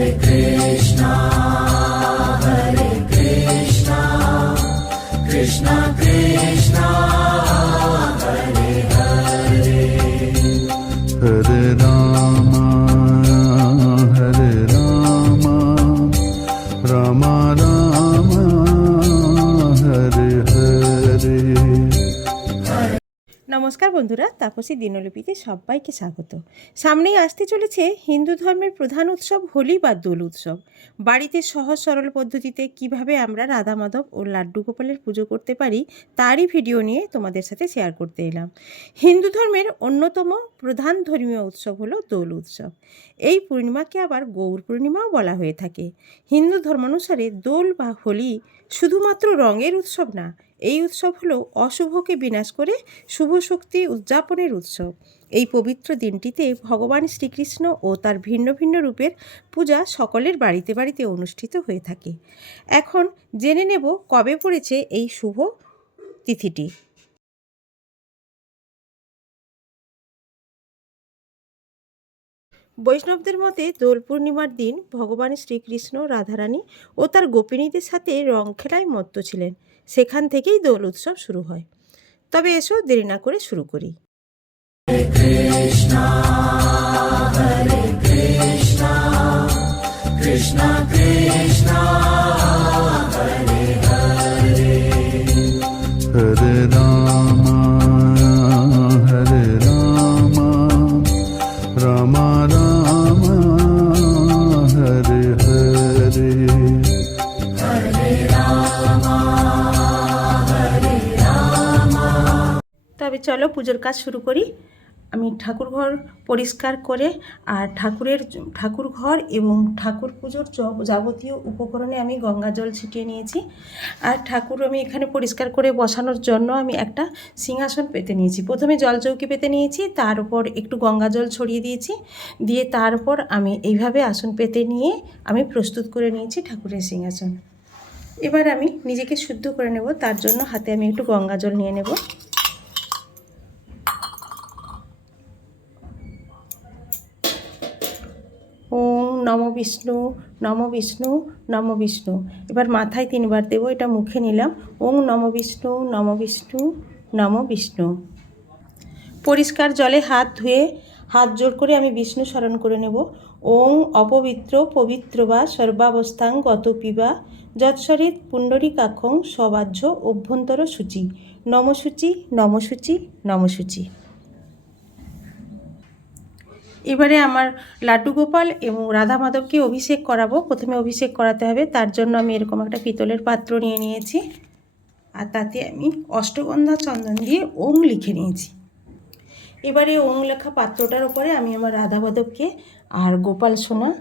Hey, hey. নমস্কার বন্ধুরা, তাপসী দিনলিপিতে সবাইকে স্বাগত। সামনেই আসতে চলেছে হিন্দু ধর্মের প্রধান উৎসব হোলি বা দোল উৎসব। বাড়িতে সহজ সরল পদ্ধতিতে কীভাবে আমরা রাধা মাধব ও লাড্ডু গোপালের পুজো করতে পারি, তারই ভিডিও নিয়ে তোমাদের সাথে শেয়ার করতে এলাম। হিন্দু ধর্মের অন্যতম প্রধান ধর্মীয় উৎসব হলো দোল উৎসব। এই পূর্ণিমাকে আবার গৌর পূর্ণিমাও বলা হয়ে থাকে। হিন্দু ধর্মানুসারে দোল বা হোলি শুধুমাত্র রঙের উৎসব না এই উৎসব হলো অশুভকে বিনাশ করে শুভ শক্তি উদযাপনের উৎসব। এই পবিত্র দিনটিতে ভগবান শ্রীকৃষ্ণ ও তার ভিন্ন ভিন্ন রূপের পূজা সকলের বাড়িতে বাড়িতে অনুষ্ঠিত হয়ে থাকে। এখন জেনে নেব কবে পড়েছে এই শুভ তিথিটি। বৈষ্ণবদের মতে দোল পূর্ণিমার দিন ভগবান শ্রীকৃষ্ণ, রাধারানী ও তার গোপিনীদের সাথে রং খেলায় মত্ত ছিলেন। সেখান থেকেই দোল উৎসব শুরু হয়। তবে এসো দেরি না করে শুরু করি। কৃষ্ণ হরে কৃষ্ণা কৃষ্ণা হরে চলো, পুজোর কাজ শুরু করি। আমি ঠাকুর ঘর পরিষ্কার করে আর ঠাকুরের ঠাকুর ঘর এবং ঠাকুর পুজোর যাবতীয় উপকরণে আমি গঙ্গা জল ছিটিয়ে নিয়েছি। আর ঠাকুর আমি এখানে পরিষ্কার করে বসানোর জন্য আমি একটা সিংহাসন পেতে নিয়েছি। প্রথমে জল চৌকি পেতে নিয়েছি, তার উপর একটু গঙ্গা জল ছড়িয়ে দিয়েছি। দিয়ে তারপর আমি এইভাবে আসন পেতে নিয়ে আমি প্রস্তুত করে নিয়েছি ঠাকুরের সিংহাসন। এবার আমি নিজেকে শুদ্ধ করে নেব, তার জন্য হাতে আমি একটু গঙ্গা জল নিয়ে নেব। নম বিষ্ণু নম বিষ্ণু নম বিষ্ণু। এবার মাথায় তিনবার দেবো, এটা মুখে নিলাম। ওং নম বিষ্ণু নম বিষ্ণু নম বিষ্ণু। পরিষ্কার জলে হাত ধুয়ে হাত জোর করে আমি বিষ্ণু স্মরণ করে নেব। ওং অপবিত্র, পবিত্র বা সর্বাবস্থাং গত পিবা যৎসরিত পুণ্ডরীকাক্ষং সবাহ্য অভ্যন্তর সূচি নমসূচি নমসূচি নমসূচি। এবারে আমার লাড্ডু গোপাল এবং রাধা মাধবকে অভিষেক করাবো। প্রথমে অভিষেক করাতে হবে, তার জন্য আমি এরকম একটা পিতলের পাত্র নিয়ে নিয়েছি। আর তাতে আমি অষ্টগন্ধা চন্দন দিয়ে ওং লিখে নিয়েছি। এবারে ওং লেখা পাত্রটার উপরে আমি আমার রাধা মাধবকে আর গোপাল সোনা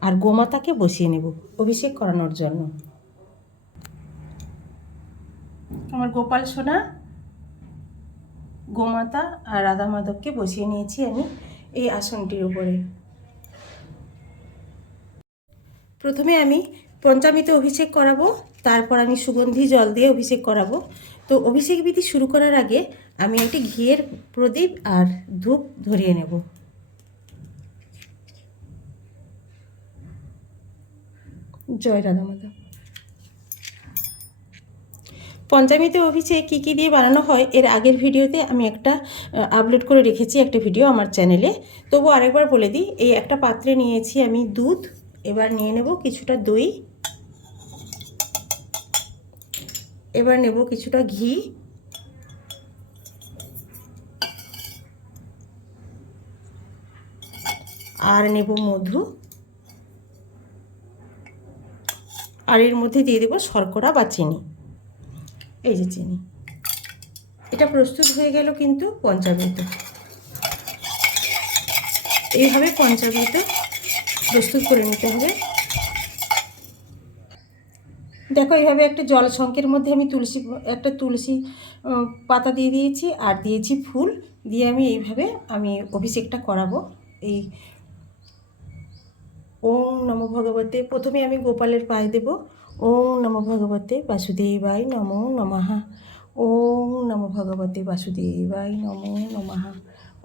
আর গোমাতাকে বসিয়ে নেব অভিষেক করানোর জন্য। আমার গোপাল সোনা, গোমাতা আর রাধা মাধবকে বসিয়ে নিয়েছি আমি। এই আসনটির উপরে। প্রথমে আমি পঞ্চামৃতে অভিষেক করাবো, তারপর আমি সুগন্ধি জল দিয়ে অভিষেক করাবো। তো অভিষেক বিধি শুরু করার আগে আমি একটি ঘিয়ের প্রদীপ আর ধূপ ধরিয়ে নেব। জয় রাধা মাধব পঞ্চামৃতে অভিষেক কী কী দিয়ে বানানো হয়, এর আগের ভিডিওতে আমি একটা আপলোড করে রেখেছি একটা ভিডিও আমার চ্যানেলে। তবু আরেকবার বলে দিই, এই একটা পাত্রে নিয়েছি আমি দুধ, এবার নিয়ে নেব কিছুটা দই। এবার নেব কিছুটা ঘি। আর নেব মধু। আর এর মধ্যে দিয়ে দেবো শর্করা বা চিনি। এই যে চিনি। এটা প্রস্তুত হয়ে গেল কিন্তু পঞ্চামৃত। এইভাবে পঞ্চামৃত প্রস্তুত করে নিতে হবে। দেখো, এইভাবে একটা জল শঙ্কের মধ্যে আমি তুলসী, একটা তুলসী পাতা দিয়ে দিয়েছি আর দিয়েছি ফুল। দিয়ে আমি এইভাবে আমি অভিষেকটা করাবো। এই ওম নম ভগবতে প্রথমে আমি গোপালের পায়ে দেব। ওং নম ভগবতে বাসুদেবায় নমো নমঃ। ওং নম ভগবতে বাসুদেবায় নমো নমঃ।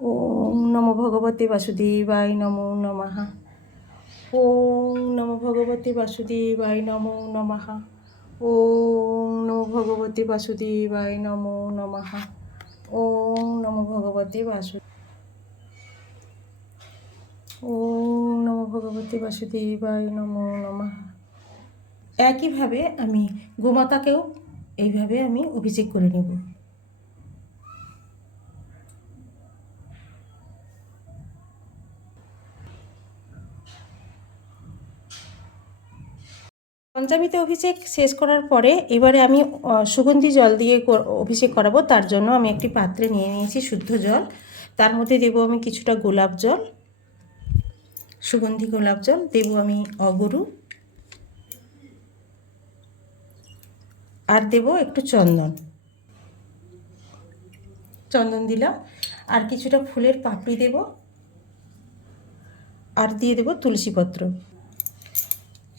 ওং নম ভগবতে বাসুদেবায় নমো নমঃ। ওম নমো ভগবতী বাসুদেবায় নমো নমঃ। ওম নমো ভগবতী বাসুদেবায় নমো নমঃ। ওম নমো ভগবতী বাসু ওম নমো ভগবতী বাসুদেবায় নমো নমঃ। একইভাবে আমি গোমাতাকেও এইভাবে আমি অভিষেক করে নেব। পঞ্চামৃতে অভিষেক শেষ করার পরে এবারে আমি সুগন্ধি জল দিয়ে অভিষেক করাবো। তার জন্য আমি একটি পাত্রে নিয়ে নিয়েছি শুদ্ধ জল। তার মধ্যে দেব আমি কিছুটা গোলাপ জল, সুগন্ধি গোলাপ জল। দেব আমি অগরু। আর দেবো একটু চন্দন। চন্দন দিলাম। আর কিছুটা ফুলের পাপড়ি দেব। আর দিয়ে দেবো তুলসীপত্র।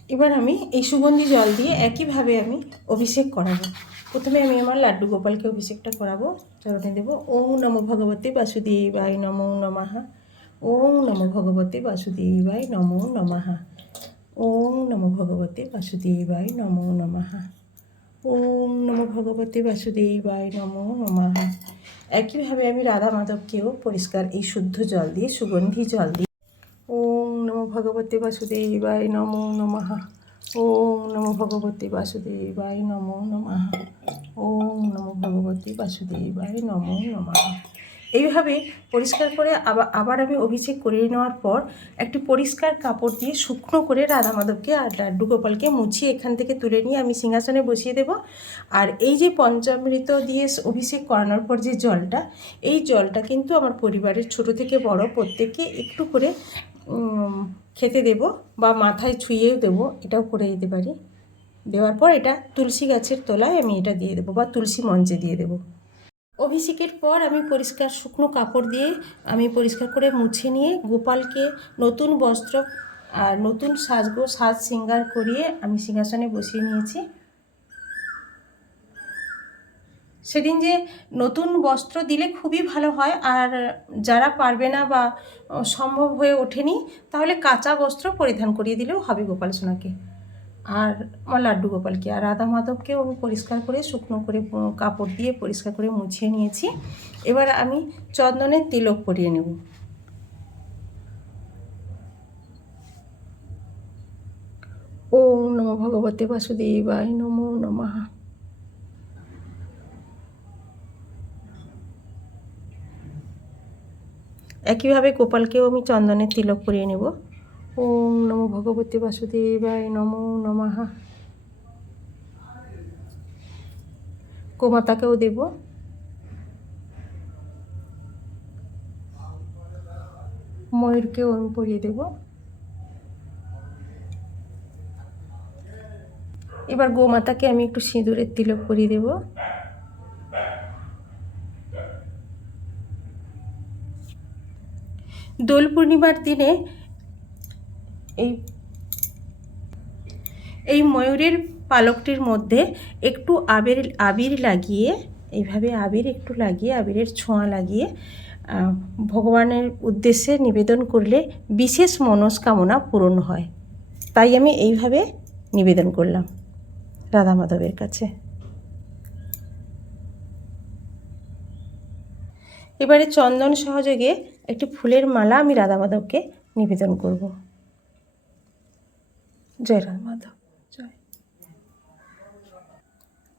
এবার আমি এই সুগন্ধি জল দিয়ে একইভাবে আমি অভিষেক করাবো। প্রথমে আমি আমার লাড্ডু গোপালকে অভিষেকটা করাবো। চরণে দেবো, ওম নমো ভগবতী বাসুদেবায় নমো নমাহা ওম নমো ভগবতী বাসুদেবায় নমো নমঃ। ওম নমো ভগবতী বাসুদেবায় নমো নমঃ। ওম নমো ভগবতী বাসুদেবায় নমো নমঃ। একইভাবে আমি রাধা মাধবকেও পরিষ্কার এই শুদ্ধ জল দিয়ে, সুগন্ধি জল দিই ওম নমো ভগবতে বাসুদেবায় নমো নমঃ। ওম নমো ভগবতে বাসুদেবায় নমো নমঃ। ওম নমো ভগবতে বাসুদেবায় নমো নমঃ। এইভাবে পরিষ্কার করে আবার আবার আমি অভিষেক করিয়ে নেওয়ার পর একটি পরিষ্কার কাপড় দিয়ে শুকনো করে রাধা মাধবকে আর লাড্ডু গোপালকে মুছিয়ে এখান থেকে তুলে নিয়ে আমি সিংহাসনে বসিয়ে দেব। আর এই যে পঞ্চামৃত দিয়ে অভিষেক করানোর পর যে জলটা, এই জলটা কিন্তু আমার পরিবারের ছোট থেকে বড় প্রত্যেককে একটু করে খেতে দেব বা মাথায় ছুঁয়েও দেব, এটাও করে দিতে পারি। দেওয়ার পর এটা তুলসী গাছের তলায় আমি এটা দিয়ে দেবো বা তুলসী মঞ্চে দিয়ে দেবো। অভিষেকের পর আমি পরিষ্কার শুকনো কাপড় দিয়ে আমি পরিষ্কার করে মুছে নিয়ে গোপালকে নতুন বস্ত্র আর নতুন সাজগো, সাজ সিঙ্গার করিয়ে আমি সিংহাসনে বসিয়ে নিয়েছি। সেদিন যে নতুন বস্ত্র দিলে খুবই ভালো হয়, আর যারা পারবে না বা সম্ভব হয়ে ওঠেনি, তাহলে কাঁচা বস্ত্র পরিধান করিয়ে দিলেও হবে গোপাল সোনাকে। আর লাড্ডু গোপালকে আর রাধা মাধবকেও আমি পরিষ্কার করে, শুকনো করে কাপড় দিয়ে পরিষ্কার করে মুছিয়ে নিয়েছি। এবার আমি চন্দনের তিলক পরিয়ে নেব। ওম নমো ভগবতে বাসুদেবায় নমো নমঃ। একইভাবে গোপালকেও আমি চন্দনের তিলক পরিয়ে নেব। ওম নমো ভগবতী বাসুদেবায় নমো নমঃ। গোমাতাকেও দেব। ময়ূরকেও আমি পরিয়ে দেব। এবার গোমাতাকে আমি একটু সিঁদুরের তিলক পরিয়ে দেবো। দোল পূর্ণিমার দিনে এই এই ময়ূরের পালকটির মধ্যে একটু আবির আবির লাগিয়ে, এইভাবে আবির একটু লাগিয়ে, আবিরের ছোঁয়া লাগিয়ে ভগবানের উদ্দেশ্যে নিবেদন করলে বিশেষ মনস্কামনা পূরণ হয়। তাই আমি এইভাবে নিবেদন করলাম রাধা মাধবের কাছে। এবারে চন্দন সহযোগে একটি ফুলের মালা আমি রাধা মাধবকে নিবেদন করব। জয় রাধা মাধব, জয়।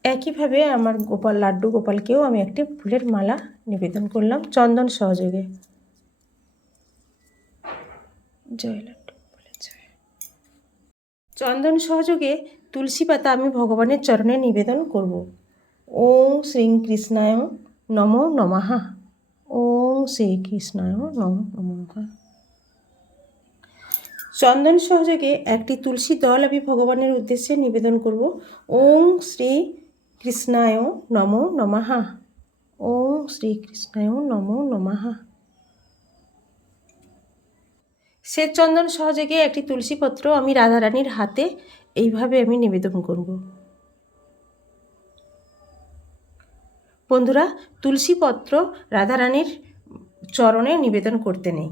একইভাবে আমার গোপাল লাড্ডু গোপালকেও আমি একটি ফুলের মালা নিবেদন করলাম চন্দন সহযোগে। জয় লাড্ডু জয়। চন্দন সহযোগে তুলসী পাতা আমি ভগবানের চরণে নিবেদন করব। ওম শ্রীকৃষ্ণায় নমো নমঃ। ওম শ্রীকৃষ্ণায় নমো নমঃ। চন্দন সহযোগে একটি তুলসী দল আমি ভগবানের উদ্দেশ্যে নিবেদন করব। ওম শ্রী কৃষ্ণায় নমো নমঃ। ওম শ্রীকৃষ্ণায় নমো নমঃ। শ্বেত চন্দন সহযোগে একটি তুলসীপত্র আমি রাধারানীর হাতে এইভাবে আমি নিবেদন করব। বন্ধুরা, তুলসীপত্র রাধারানীর চরণে নিবেদন করতে নেই।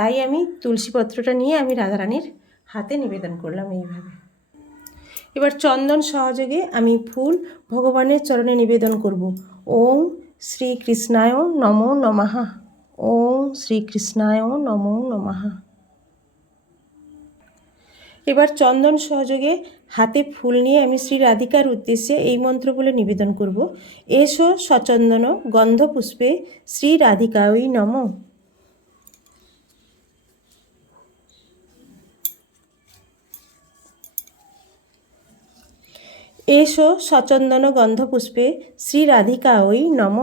তাই আমি তুলসীপত্রটা নিয়ে আমি রাধারানীর হাতে নিবেদন করলাম এইভাবে। এবার চন্দন সহযোগে আমি ফুল ভগবানের চরণে নিবেদন করব। ওম শ্রীকৃষ্ণায় নমো নমঃ। ওম শ্রীকৃষ্ণায় নমো নমঃ। এবার চন্দন সহযোগে হাতে ফুল নিয়ে আমি শ্রী রাধিকার উদ্দেশ্যে এই মন্ত্র বলে নিবেদন করব। এসো সচন্দন গন্ধ পুষ্পে শ্রী রাধিকা ওই নম। এসো সচন্দন গন্ধ পুষ্পে শ্রী রাধিকা ওই নম।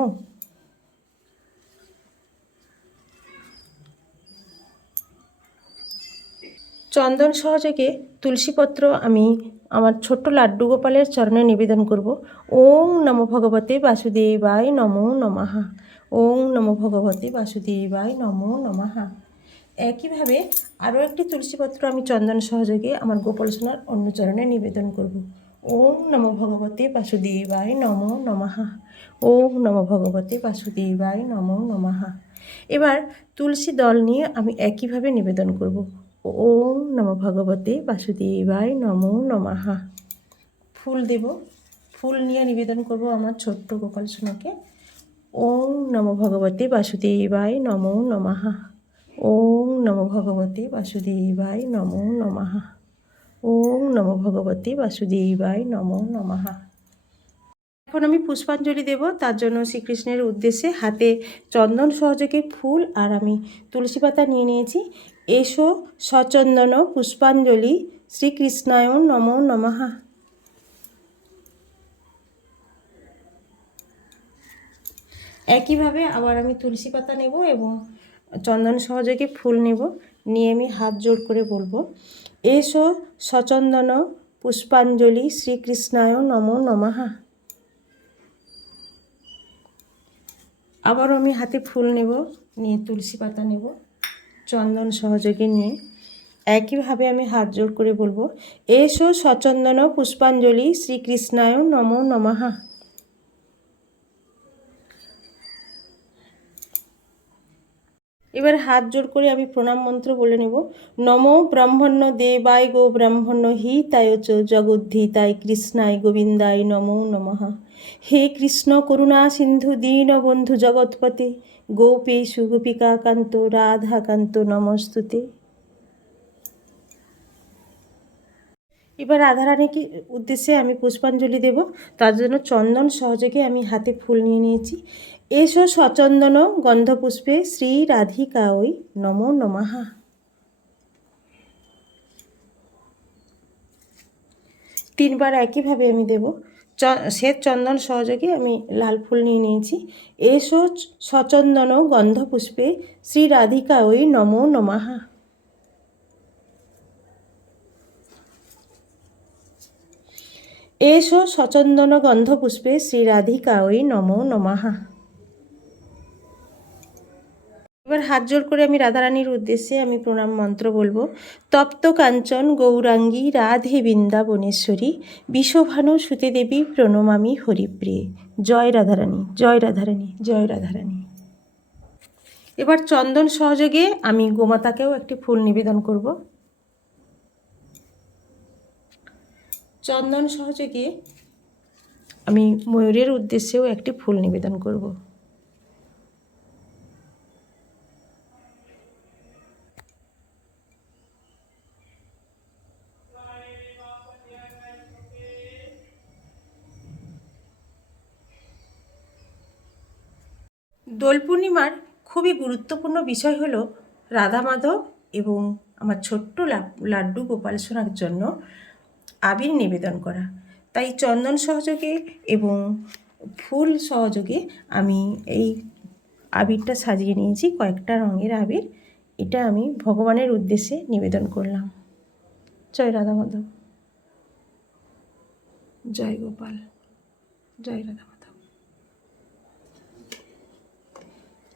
চন্দন সহযোগে তুলসীপত্র আমি আমার ছোট্ট লাড্ডু গোপালের চরণে নিবেদন করব। ওং নম ভগবতে বাসুদেবায় নমো নমঃ। ওং নম ভগবতে বাসুদেবায় নমো নমাহা একইভাবে আরও একটি তুলসীপত্র আমি চন্দন সহযোগে আমার গোপাল সোনার অন্য চরণে নিবেদন করব। ওং নম ভগবতে বাসুদেবায় নমো নমঃ। ওম নম ভগবতে বাসুদেবায় নমো নমঃ। এবার তুলসী দল নিয়ে আমি একইভাবে নিবেদন করব। ওম নম ভগবতে বাসুদেবায় নমো নমাহা ফুল দেব। ফুল নিয়ে নিবেদন করব আমার ছোট্ট গোপাল সোনাকে। ওম নম ভগবতে বাসুদেবায় নমো নমঃ। ওম নম ভগবতে বাসুদেবায় নমো নমঃ। ওম নম ভগবতে বাসুদেবায় নমো নমঃ। এখন আমি পুষ্পাঞ্জলি দেব, তার জন্য শ্রীকৃষ্ণের উদ্দেশ্যে হাতে চন্দন সহযোগে ফুল আর আমি তুলসী পাতা নিয়ে নিয়েছি। এসো সচন্দন পুষ্পাঞ্জলি শ্রীকৃষ্ণায় নমো নমঃ। একইভাবে আবার আমি তুলসী পাতা নেব এবং চন্দন সহযোগে ফুল নেব। নিয়ে আমি হাত জোড় করে বলব। এসো সচন্দন পুষ্পাঞ্জলি শ্রীকৃষ্ণায় নমো নমাহা আবারও আমি হাতে ফুল নেব, নিয়ে তুলসী পাতা নেব, চন্দন সহযোগে নিয়ে। একইভাবে আমি হাত জোড় করে বলব, এসো সচন্দন পুষ্পাঞ্জলি শ্রীকৃষ্ণায় নমো নমঃ। এবার হাত জোড় করে আমি প্রণাম মন্ত্র বলে নেব। নমো ব্রহ্মণ্য দেবায় গো ব্রাহ্মণ্য হিতায় চ জগদ্ধিতায় কৃষ্ণায় গোবিন্দায় নমো নমঃ। হে কৃষ্ণ করুণা সিন্ধু দীন দীনবন্ধু জগৎপতে গোপেশু গোপিকাকান্ত রাধাকান্ত নমস্তুতে। এবার রাধারানীকে উদ্দেশ্যে আমি পুষ্পাঞ্জলি দেব। তার জন্য চন্দন সহযোগে আমি হাতে ফুল নিয়ে নিয়েছি। এসো সচন্দন গন্ধপুষ্পে শ্রী রাধিকা ওই নমো। নমাহা তিনবার একইভাবে আমি দেব। শ্বেত চন্দন সহযোগে আমি লাল ফুল নিয়ে নিয়েছি। এসো সচন্দন গন্ধপুষ্পে শ্রী রাধিকা ওই নমো। নমাহা এসো সচন্দন গন্ধপুষ্পে শ্রী রাধিকা ওই নমো নমঃ। এবার হাত জোর করে আমি রাধারানীর উদ্দেশ্যে আমি প্রণাম মন্ত্র বলব। তপ্ত কাঞ্চন, গৌরাঙ্গী, রাধে বৃন্দাবনেশ্বরী বিশ্বভানু সুতে দেবী প্রণমামি হরিপ্রিয়ে। জয় রাধারানী জয় রাধারানী জয় রাধারানী। এবার চন্দন সহযোগে আমি গোমাতাকেও একটি ফুল নিবেদন করব। চন্দন সহযোগে আমি ময়ূরের উদ্দেশ্যেও একটি ফুল নিবেদন করব। দোল পূর্ণিমার খুবই গুরুত্বপূর্ণ বিষয় হলো রাধা মাধব এবং আমার ছোট্ট লাড্ডু গোপাল সোনার জন্য আবির নিবেদন করা। তাই চন্দন সহযোগে এবং ফুল সহযোগে আমি এই আবিরটা সাজিয়ে নিয়েছি, কয়েকটা রঙের আবির। এটা আমি ভগবানের উদ্দেশ্যে নিবেদন করলাম। জয় রাধা মাধব জয় গোপাল। জয় রাধা মাধব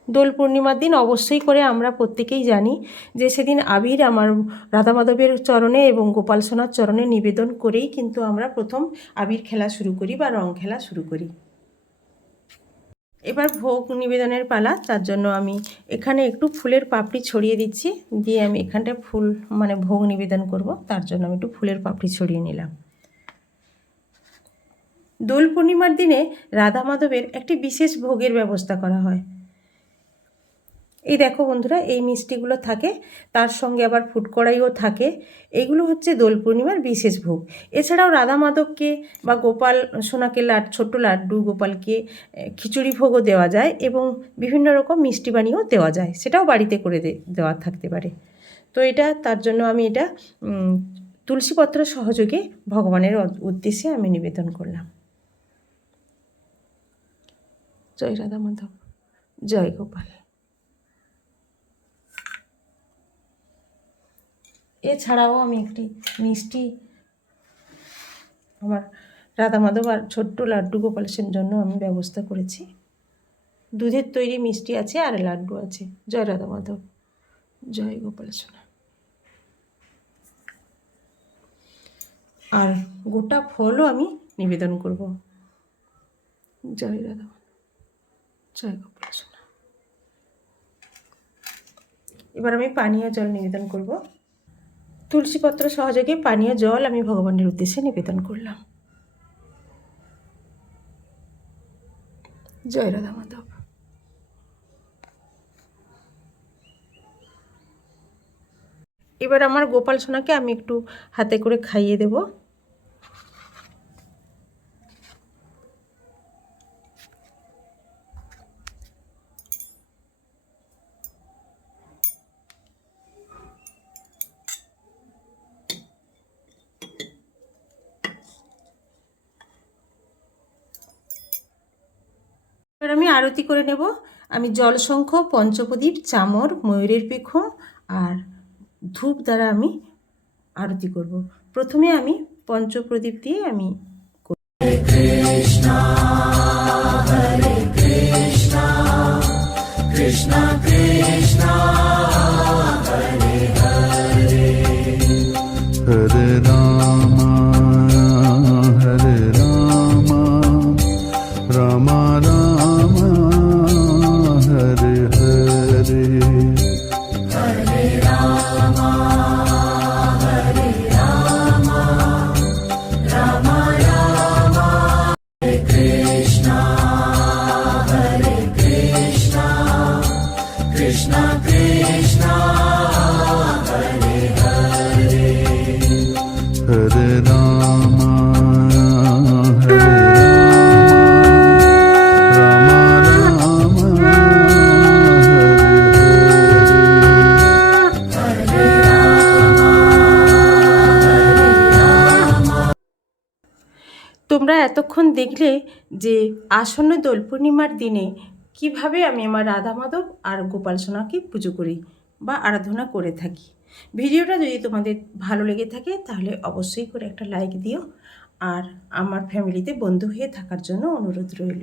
দোল পূর্ণিমার দিন অবশ্যই করে আমরা প্রত্যেকেই জানি যে সেদিন আবির আমার রাধা মাধবের চরণে এবং গোপাল সোনার চরণে নিবেদন করেই কিন্তু আমরা প্রথম আবির খেলা শুরু করি বা রং খেলা শুরু করি। এবার ভোগ নিবেদনের পালা, তার জন্য আমি এখানে একটু ফুলের পাপড়ি ছড়িয়ে দিচ্ছি, দিয়ে আমি এখানটায় ফুল মানে ভোগ নিবেদন করব, তার জন্য আমি একটু ফুলের পাপড়ি ছড়িয়ে নিলাম। দোল পূর্ণিমার দিনে রাধা মাধবের একটি বিশেষ ভোগের ব্যবস্থা করা হয়। এই দেখো বন্ধুরা, এই মিষ্টিগুলো থাকে, তার সঙ্গে আবার ফুটকড়াইও থাকে। এইগুলো হচ্ছে দোল পূর্ণিমার বিশেষ ভোগ। এছাড়াও রাধা মাধবকে বা গোপাল সোনাকে লাড ছোট্ট লাড্ডু, গোপালকে খিচুড়ি ভোগও দেওয়া যায় এবং বিভিন্ন রকম মিষ্টি বানিয়েও দেওয়া যায়। সেটাও বাড়িতে করে দেওয়া থাকতে পারে। তো এটা, তার জন্য আমি এটা তুলসীপত্র সহযোগে ভগবানের উদ্দেশ্যে আমি নিবেদন করলাম। জয় রাধা মাধব, জয় গোপাল। এছাড়াও আমি একটি মিষ্টি আমার রাধা মাধব আর ছোট্ট লাড্ডু গোপালের জন্য আমি ব্যবস্থা করেছি। দুধের তৈরি মিষ্টি আছে আর লাড্ডু আছে। জয় রাধা মাধব জয় গোপাল আর গোটা ফলও আমি নিবেদন করব। জয় রাধা জয় গোপাল এবার আমি পানীয় জল নিবেদন করব। তুলসীপত্র সহযোগে পানীয় জল আমি ভগবানের উদ্দেশ্যে নিবেদন করলাম। জয় রাধা মাধব। এবার আমার গোপাল সোনাকে আমি একটু হাতে করে খাইয়ে দেব। এবার আমি আরতি করে নেব। আমি জলশঙ্খ পঞ্চপ্রদীপ চামর ময়ূরের পেখম আর ধূপ দ্বারা আমি আরতি করব। প্রথমে আমি পঞ্চপ্রদীপ দিয়ে আমি কৃষ্ণ কৃষ্ণ হরে রাম। তোমরা দেখলে যে আসন্ন দোল পূর্ণিমার দিনে কীভাবে আমি আমার রাধা মাধব আর গোপাল সোনাকে পুজো করি বা আরাধনা করে থাকি। ভিডিওটা যদি তোমাদের ভালো লেগে থাকে তাহলে অবশ্যই করে একটা লাইক দিও। আর আমার ফ্যামিলিতে বন্ধু হয়ে থাকার জন্য অনুরোধ রইল।